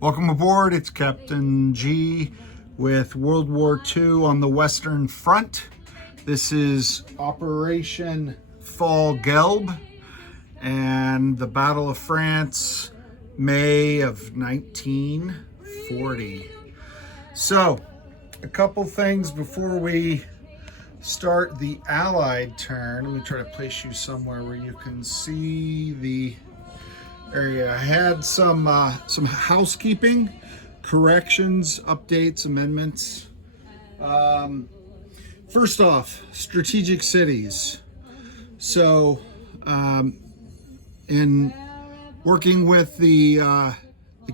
Welcome aboard. It's Captain G with World War II on the Western Front. This is Operation Fall Gelb and the Battle of France, May of 1940. So, a couple things before we start the Allied turn. Let me try to place you somewhere where you can see the area. I had some housekeeping, corrections, updates, amendments. First off, strategic cities. So, in working with the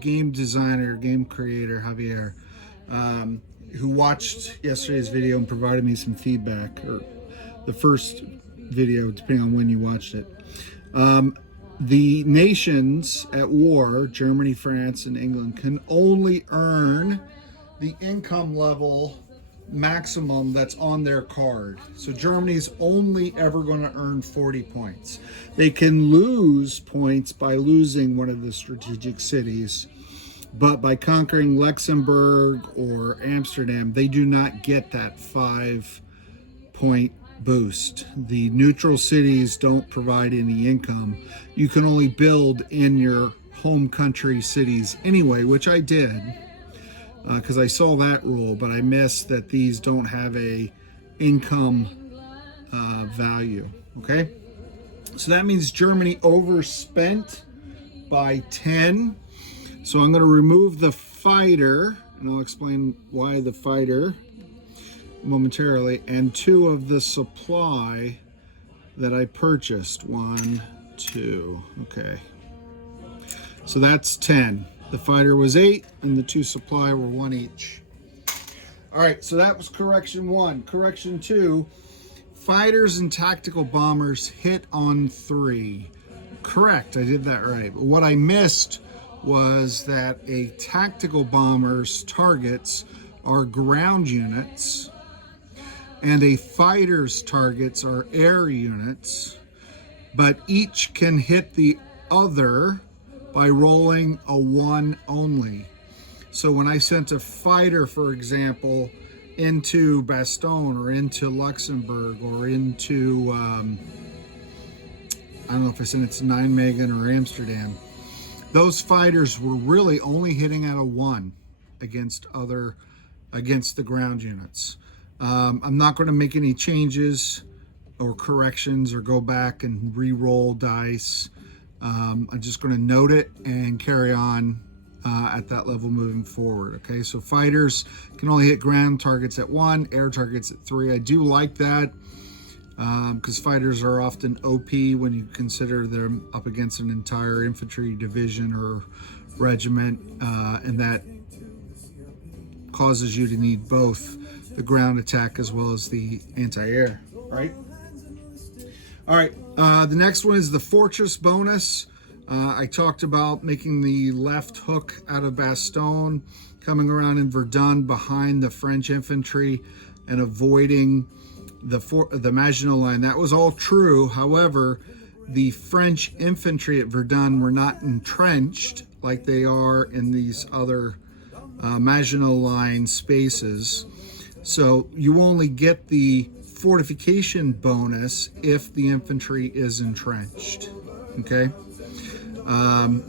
game designer, game creator Javier, who watched yesterday's video and provided me some feedback, or the first video, depending on when you watched it. The nations at war, Germany, France, and England, can only earn the income level maximum that's on their card. So Germany's only ever going to earn 40 points. They can lose points by losing one of the strategic cities, but by conquering Luxembourg or Amsterdam, they do not get that 5-point boost. The neutral cities don't provide any income. You can only build in your home country cities anyway, which I did because I saw that rule, but I missed that these don't have a income value. Okay, so that means Germany overspent by 10. So I'm going to remove the fighter, and I'll explain why the fighter momentarily, and 2 of the supply that I purchased. 1, 2. Okay, so that's 10. The fighter was 8 and the 2 supply were 1 each. All right, so that was correction 1. Correction 2, fighters and tactical bombers hit on 3. Correct, I did that right. But what I missed was that a tactical bomber's targets are ground units and a fighter's targets are air units, but each can hit the other by rolling a 1 only. So when I sent a fighter, for example, into Bastogne or into Luxembourg or into, I don't know if I sent it to Nijmegen or Amsterdam, those fighters were really only hitting at a 1 against the ground units. I'm not going to make any changes or corrections or go back and re-roll dice. I'm just going to note it and carry on at that level moving forward. Okay, so fighters can only hit ground targets at 1, air targets at 3. I do like that because fighters are often OP when you consider them up against an entire infantry division or regiment, and that causes you to need both the ground attack as well as the anti-air, right? All right, the next one is the fortress bonus. I talked about making the left hook out of Bastogne, coming around in Verdun behind the French infantry and avoiding the Maginot Line. That was all true. However, the French infantry at Verdun were not entrenched like they are in these other Maginot Line spaces. So you only get the fortification bonus if the infantry is entrenched. Okay,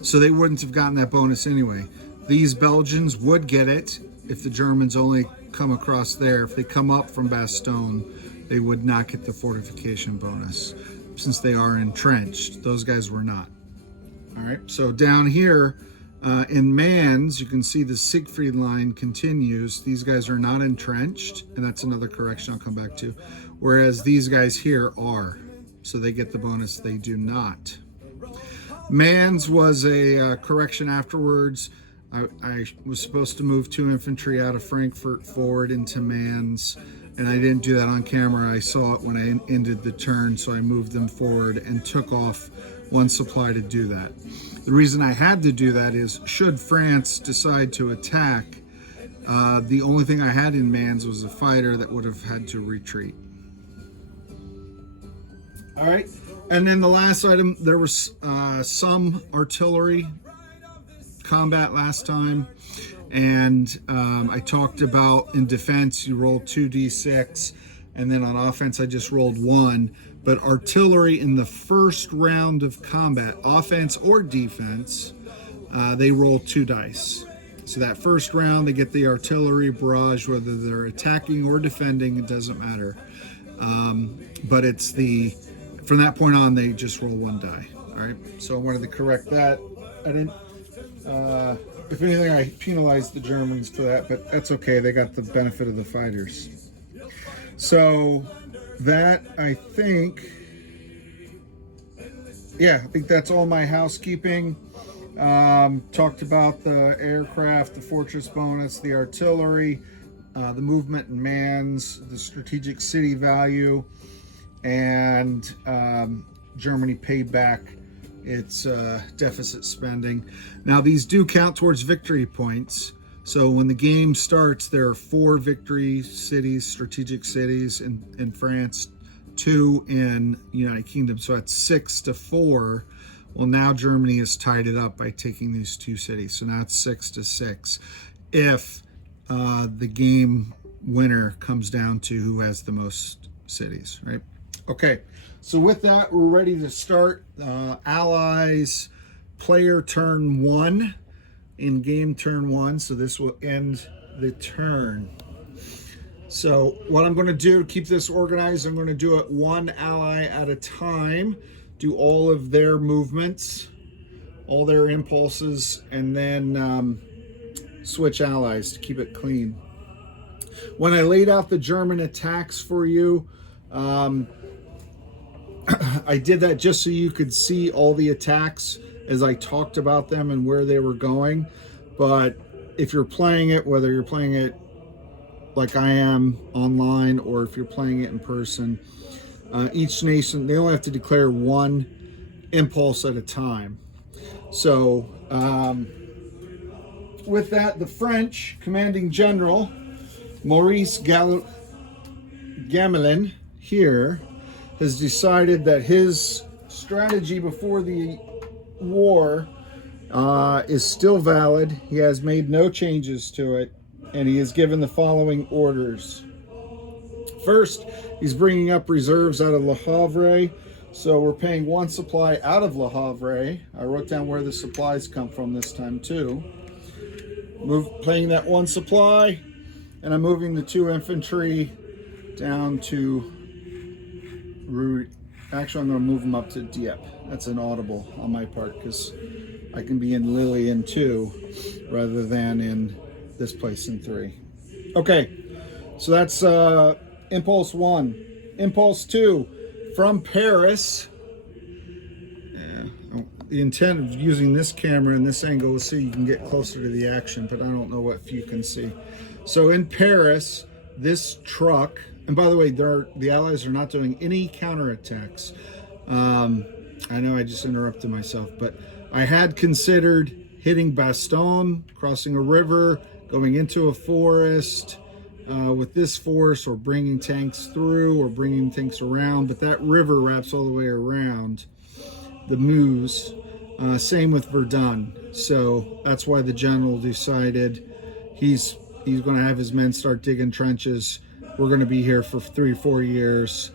so they wouldn't have gotten that bonus anyway. These Belgians would get it if the Germans only come across there. If they come up from Bastogne, they would not get the fortification bonus since they are entrenched. Those guys were not. All right, so down here in Mans, you can see the Siegfried line continues. These guys are not entrenched, and that's another correction I'll come back to. Whereas these guys here are, so they get the bonus. They do not. Mans was a correction afterwards. I was supposed to move 2 infantry out of Frankfurt forward into Mans, and I didn't do that on camera. I saw it when I ended the turn, so I moved them forward and took off 1 supply to do that. The reason I had to do that is, should France decide to attack, the only thing I had in Mans was a fighter that would have had to retreat. All right, and then the last item, there was some artillery combat last time, and I talked about in defense you roll 2d6, and then on offense I just rolled 1. But artillery in the first round of combat, offense or defense, they roll 2 dice. So that first round they get the artillery barrage, whether they're attacking or defending, it doesn't matter. But it's from that point on they just roll 1 die. All right, so I wanted to correct that. I didn't, if anything, I penalized the Germans for that, but that's okay. They got the benefit of the fighters. So that, I think that's all my housekeeping. Talked about the aircraft, the fortress bonus, the artillery, the movement and mans, the strategic city value, and Germany paid back its deficit spending. Now these do count towards victory points. So when the game starts, there are 4 victory cities, strategic cities in France, 2 in United Kingdom. So that's 6-4. Well, now Germany has tied it up by taking these 2 cities. So now it's 6-6. If the game winner comes down to who has the most cities, right? Okay, so with that, we're ready to start. Allies, player turn 1, in game turn 1. So this will end the turn. So what I'm going to do to keep this organized, I'm going to do it 1 ally at a time, do all of their movements, all their impulses, and then switch allies to keep it clean. When I laid out the German attacks for you, I did that just so you could see all the attacks as I talked about them and where they were going. But if you're playing it, whether you're playing it like I am online or if you're playing it in person, each nation, they only have to declare 1 impulse at a time. So with that, the French commanding general, Maurice Gamelin here, has decided that his strategy before the war is still valid. He has made no changes to it, and he has given the following orders. First, he's bringing up reserves out of Le Havre, so we're paying 1 supply out of Le Havre. I wrote down where the supplies come from this time too. Paying that 1 supply, and I'm moving the 2 infantry down to Actually, I'm going to move them up to Dieppe. That's an audible on my part because I can be in Lille in 2 rather than in this place in 3. Okay, so that's impulse 1. Impulse 2, from Paris. The intent of using this camera and this angle is so you can get closer to the action, but I don't know what you can see. So in Paris, this truck, and by the way, the Allies are not doing any counterattacks. I know I just interrupted myself, but I had considered hitting Bastogne, crossing a river, going into a forest with this force, or bringing tanks through or bringing tanks around, but that river wraps all the way around the Meuse. Same with Verdun. So that's why the general decided he's going to have his men start digging trenches. We're going to be here for 3 or 4 years.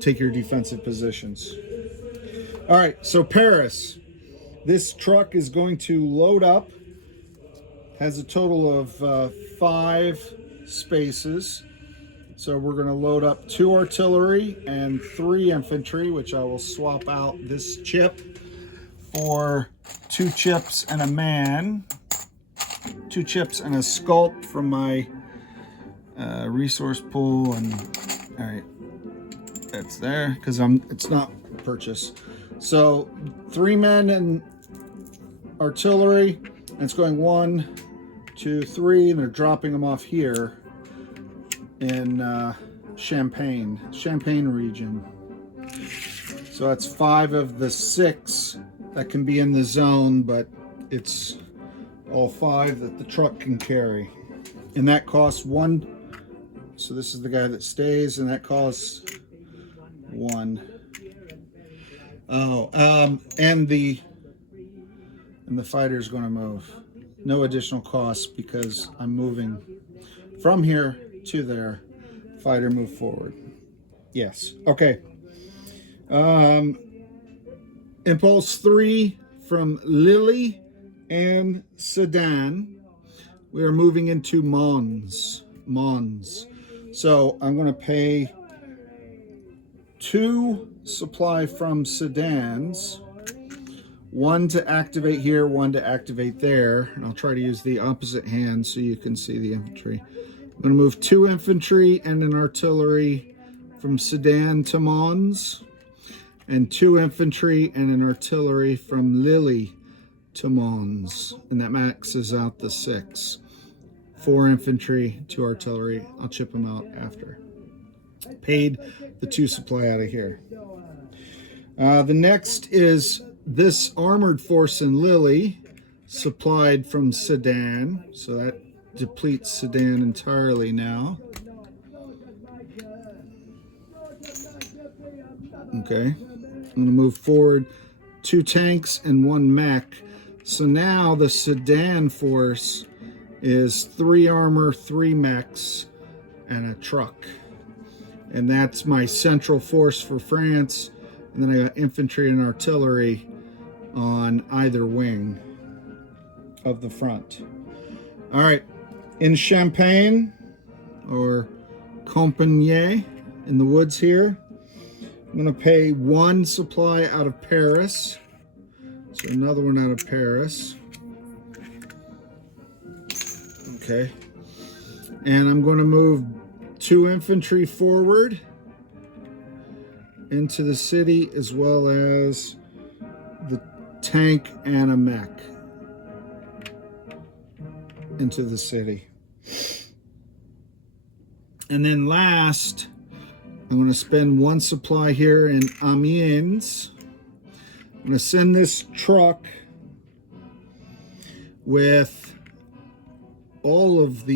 Take your defensive positions. All right, so Paris. This truck is going to load up. Has a total of 5 spaces. So we're going to load up 2 artillery and 3 infantry, which I will swap out this chip for 2 chips and a man. 2 chips and a sculpt from my resource pool, and all right, that's there because it's not purchase. So 3 men and artillery, and it's going 1, 2, 3, and they're dropping them off here in Champagne region. So that's 5 of the 6 that can be in the zone, but it's all 5 that the truck can carry, and that costs 1. So this is the guy that stays, and that costs 1. Oh, and and the fighter's going to move. No additional costs because I'm moving from here to there. Fighter move forward. Yes. Okay. Impulse 3 from Lily and Sedan. We are moving into Mons. So I'm going to pay 2 supply from Sedans. 1 to activate here, 1 to activate there. And I'll try to use the opposite hand so you can see the infantry. I'm going to move 2 infantry and an artillery from Sedan to Mons. And 2 infantry and an artillery from Lily to Mons. And that maxes out the 6. 4 infantry, 2 artillery. I'll chip them out after. Paid the 2 supply out of here. The next is this armored force in Lily, supplied from Sedan. So that depletes Sedan entirely now. Okay. I'm going to move forward 2 tanks and 1 mech. So now the Sedan force is 3 armor, 3 mechs, and a truck. And that's my central force for France. And then I got infantry and artillery on either wing of the front. All right, in Champagne, or Compiègne, in the woods here, I'm going to pay 1 supply out of Paris. So another one out of Paris. Okay. And I'm going to move 2 infantry forward into the city, as well as the tank and a mech into the city. And then last, I'm going to spend 1 supply here in Amiens. I'm going to send this truck with all but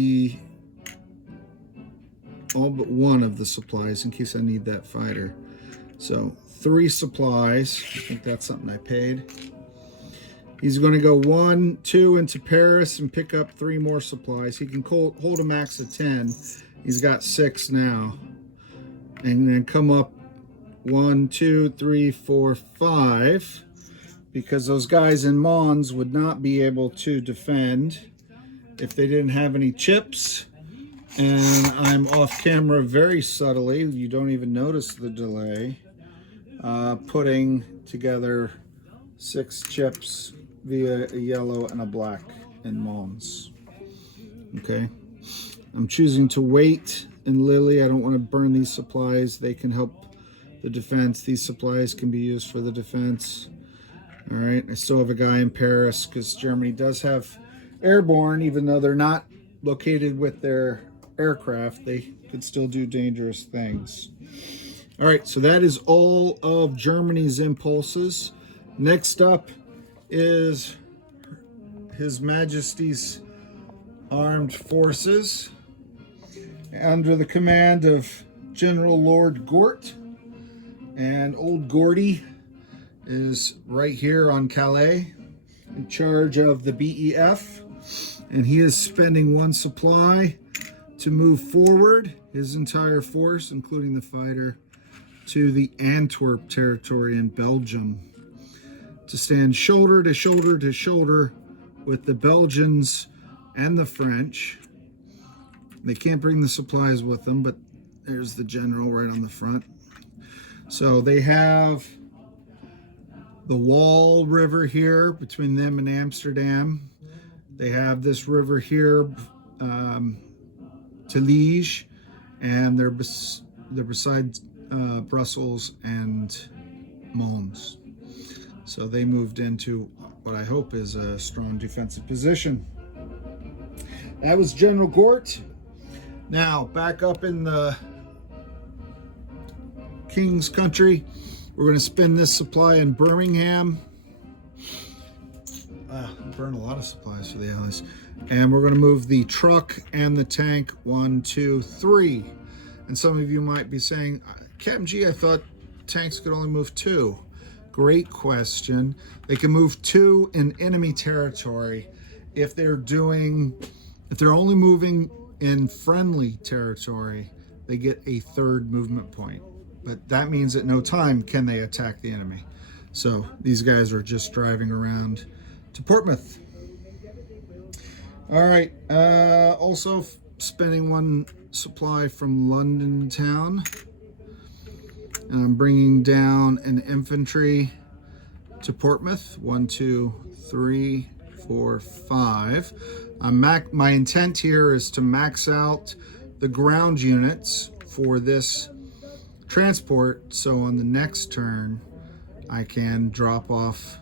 1 of the supplies in case I need that fighter. So 3 supplies. I think that's something I paid. He's going to go 1, 2 into Paris and pick up 3 more supplies. He can hold a max of 10. He's got 6 now. And then come up 1, 2, 3, 4, 5. Because those guys in Mons would not be able to defend if they didn't have any chips. And I'm off camera very subtly. You don't even notice the delay. Putting together 6 chips via a yellow and a black in Mons. Okay. I'm choosing to wait in Lily. I don't want to burn these supplies. They can help the defense. These supplies can be used for the defense. All right. I still have a guy in Paris because Germany does have airborne, even though they're not located with their aircraft, they could still do dangerous things. All right, so that is all of Germany's impulses. Next up is His Majesty's Armed Forces under the command of General Lord Gort. And old Gordy is right here on Calais in charge of the BEF. And he is spending 1 supply to move forward his entire force, including the fighter, to the Antwerp territory in Belgium, to stand shoulder to shoulder to shoulder with the Belgians and the French. They can't bring the supplies with them, but there's the general right on the front. So they have the Wall River here between them and Amsterdam. They have this river here to Liège, and they're beside Brussels and Mons. So they moved into what I hope is a strong defensive position. That was General Gort. Now, back up in the King's country, we're going to spend this supply in Birmingham. Burn a lot of supplies for the Allies. And we're going to move the truck and the tank 1, 2, 3. And some of you might be saying, Captain G, I thought tanks could only move 2. Great question. They can move 2 in enemy territory. If they're only moving in friendly territory, they get a 3rd movement point. But that means at no time can they attack the enemy. So these guys are just driving around to Portsmouth. All right, also spending 1 supply from London town. And I'm bringing down an infantry to Portsmouth. 1, 2, 3, 4, 5. My intent here is to max out the ground units for this transport, so on the next turn I can drop off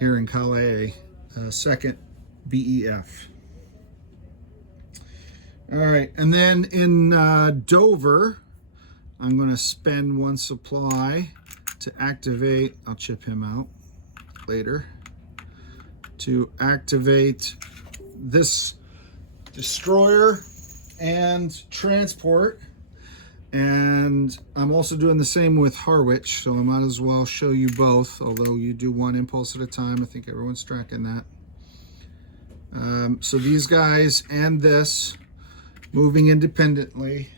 here in Calais a 2nd BEF. All right, and then in Dover, I'm going to spend 1 supply to activate, I'll chip him out later, to activate this destroyer and transport. And I'm also doing the same with Harwich, so I might as well show you both, although you do 1 impulse at a time. I think everyone's tracking that. So these guys and this, moving independently,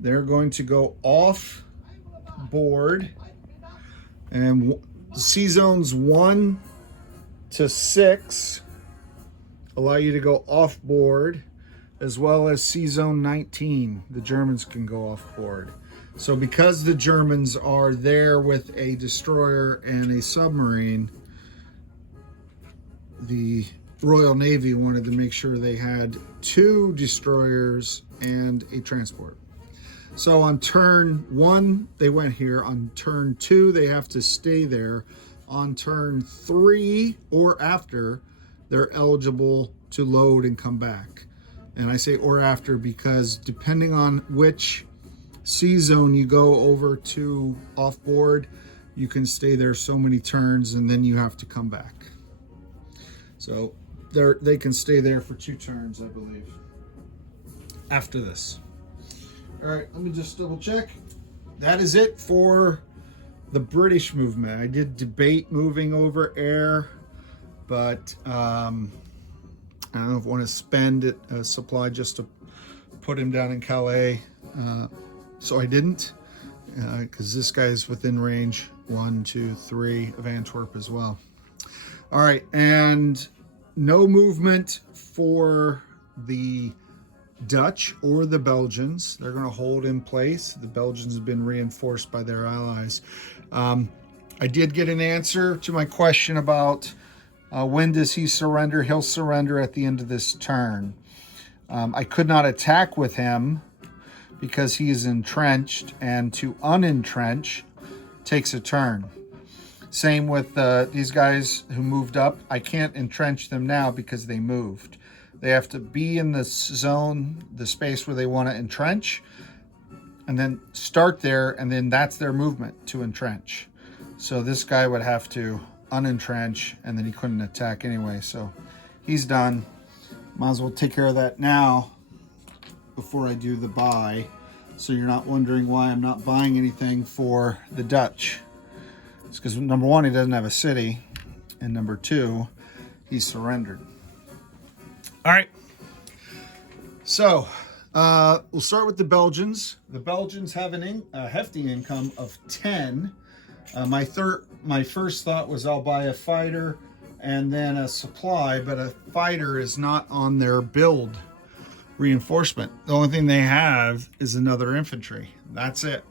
they're going to go off board, and C zones 1 to 6 allow you to go off board, as well as C zone 19. The Germans can go off board. So because the Germans are there with a destroyer and a submarine, the Royal Navy wanted to make sure they had 2 destroyers and a transport. So on turn 1, they went here. On turn 2, they have to stay there. On turn 3 or after, they're eligible to load and come back. And I say or after because depending on which C zone you go over to off board, you can stay there so many turns and then you have to come back. So they can stay there for 2 turns, I believe, after this. All right, let me just double check. That is it for the British movement. I did debate moving over air, but I don't know if I want to spend a supply just to put him down in Calais. So I didn't, because this guy's within range 1, 2, 3 of Antwerp as well. All right, and no movement for the Dutch or the Belgians. They're going to hold in place. The Belgians have been reinforced by their allies. I did get an answer to my question about when does he surrender. He'll surrender at the end of this turn. I could not attack with him because he is entrenched, and to unentrench takes a turn. Same with these guys who moved up. I can't entrench them now because they moved. They have to be in the zone, the space where they want to entrench, and then start there, and then that's their movement to entrench. So this guy would have to unentrench, and then he couldn't attack anyway. So he's done. Might as well take care of that now before I do the buy, so you're not wondering why I'm not buying anything for the Dutch. It's because number 1, he doesn't have a city, and number 2, he's surrendered. All right, so we'll start with the Belgians. The Belgians have a hefty income of 10. My first thought was I'll buy a fighter and then a supply, but a fighter is not on their build reinforcement. The only thing they have is another infantry. That's it,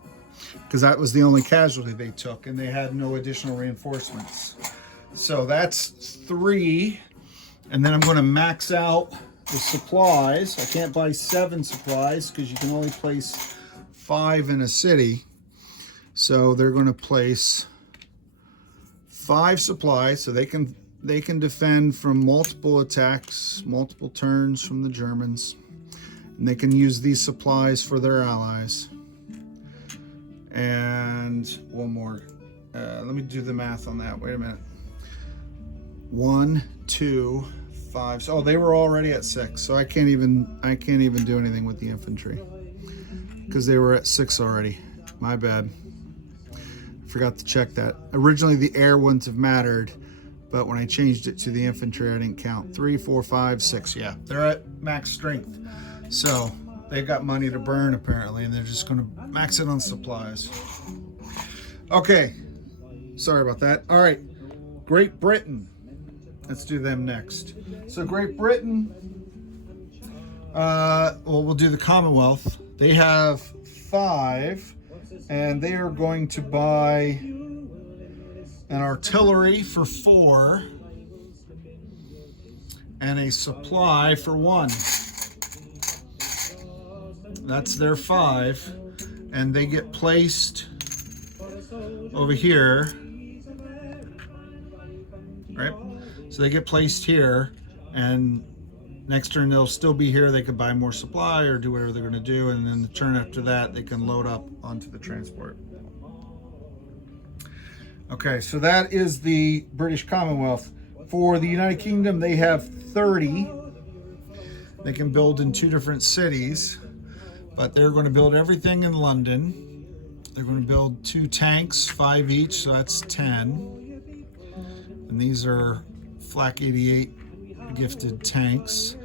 because that was the only casualty they took, and they had no additional reinforcements. So that's 3. And then I'm going to max out the supplies. I can't buy 7 supplies because you can only place 5 in a city. So they're going to place 5 supplies so they can defend from multiple attacks, multiple turns from the Germans. And they can use these supplies for their allies. And one more. Let me do the math on that. Wait a minute. 1, 2, 5. So they were already at 6. So I can't even do anything with the infantry because they were at 6 already. My bad. forgot to check that. Originally, the air wouldn't have mattered, but when I changed it to the infantry, I didn't count. 3, 4, 5, 6. Yeah, they're at max strength. So they've got money to burn, apparently, and they're just going to max it on supplies. Okay, sorry about that. All right, Great Britain. Let's do them next. So Great Britain, well, we'll do the Commonwealth. They have 5, and they are going to buy an artillery for 4 and a supply for 1. That's their 5, and they get placed over here, right? So they get placed here, and next turn they'll still be here. They could buy more supply or do whatever they're going to do, and then the turn after that they can load up onto the transport. Okay, so that is the British Commonwealth. For the United Kingdom, they have 30. They can build in 2 different cities, but they're going to build everything in London. They're going to build 2 tanks, 5 each, so that's 10. And these are Flak 88 gifted tanks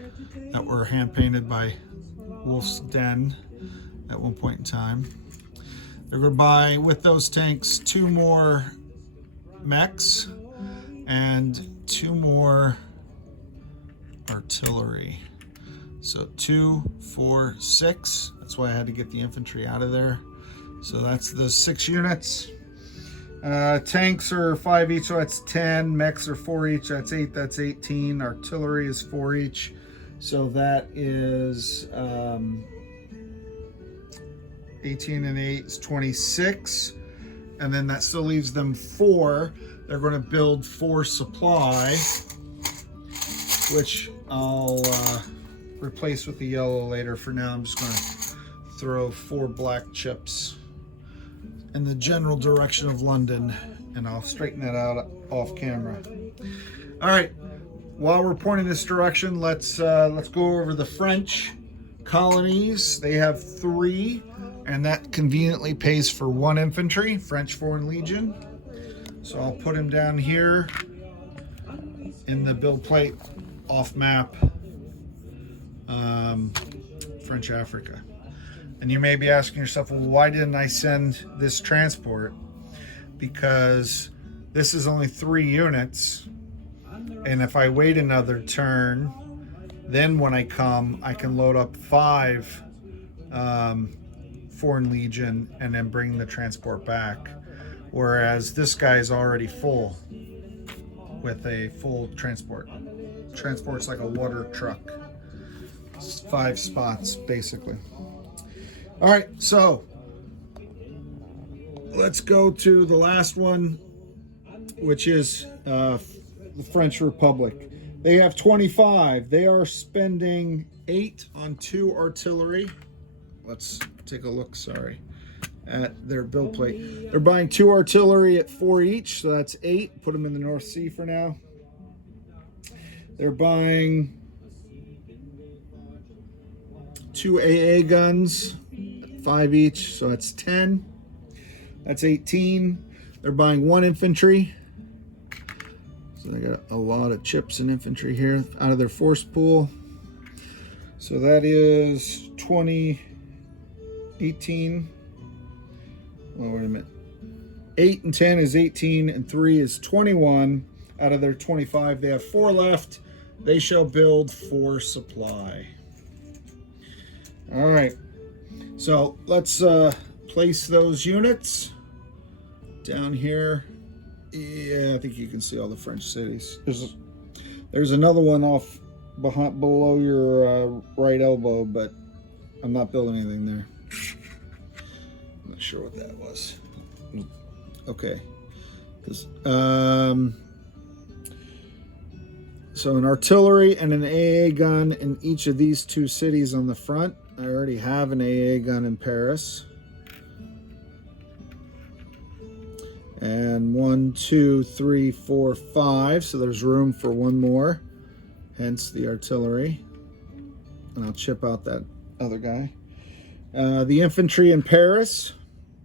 that were hand painted by Wolf's Den at one point in time. They're going to buy, with those tanks, 2 more mechs and 2 more artillery. So 2, 4, 6. That's why I had to get the infantry out of there. So that's the 6 units. Tanks are 5 each, so that's 10. Mechs are 4 each, that's 8, that's 18. Artillery is 4 each, so that is 18 and 8 is 26. And then that still leaves them 4. They're going to build 4 supply, which I'll replace with the yellow later. For now, I'm just going to throw 4 black chips in the general direction of London, and I'll straighten that out off camera. All right, while we're pointing this direction, let's go over the French colonies. They have 3, and that conveniently pays for 1 infantry, French Foreign Legion. So I'll put him down here in the build plate off map, French Africa. And you may be asking yourself, well, why didn't I send this transport? Because this is only 3 units. And if I wait another turn, then when I come, I can load up 5 Foreign Legion and then bring the transport back. Whereas this guy is already full with a full transport. Transport's like a water truck. It's 5 spots, basically. All right, so let's go to the last one, which is the French Republic. They have 25. They are spending 8 on 2 artillery. Let's take a look, at their build plate. They're buying 2 artillery at 4 each, so that's 8. Put them in the North Sea for now. They're buying 2 AA guns, 5 each, so that's 10. That's 18. They're buying 1 infantry. So they got a lot of chips and infantry here out of their force pool. So that is 20, 18. Well, wait a minute. 8 and 10 is 18, and 3 is 21. Out of their 25, they have 4 left. They shall build 4 supply. All right. So let's place those units down here. Yeah, I think you can see all the French cities. There's another one off below your right elbow, but I'm not building anything there. I'm not sure what that was. Okay. So an artillery and an AA gun in each of these 2 cities on the front. I already have an AA gun in Paris. And 1, 2, 3, 4, 5. So there's room for 1 more. Hence the artillery. And I'll chip out that other guy. The infantry in Paris.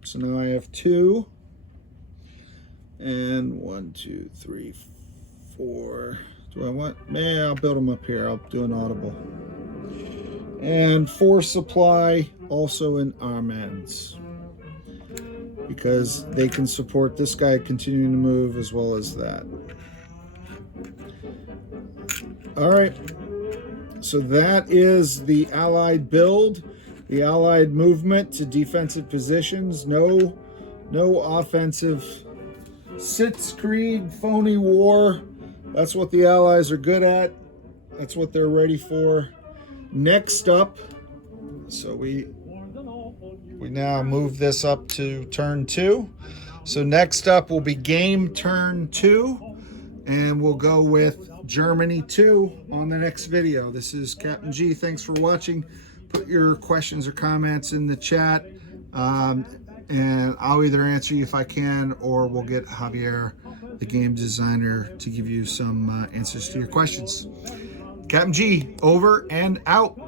So now I have 2. And 1, 2, 3, 4. Do I want? Man, I'll build them up here. I'll do an audible. And 4 supply also in arm ends, because they can support this guy continuing to move as well as that. All right, so that is the Allied build, the Allied movement to defensive positions. No offensive Sitzkrieg, phony war. That's what the Allies are good at. That's what they're ready for. Next up, so we now move this up to turn 2. So next up will be game turn 2, and we'll go with Germany 2 on the next video. This is Captain G. Thanks for watching. Put your questions or comments in the chat, and I'll either answer you if I can, or we'll get Javier, the game designer, to give you some answers to your questions. Captain G, over and out.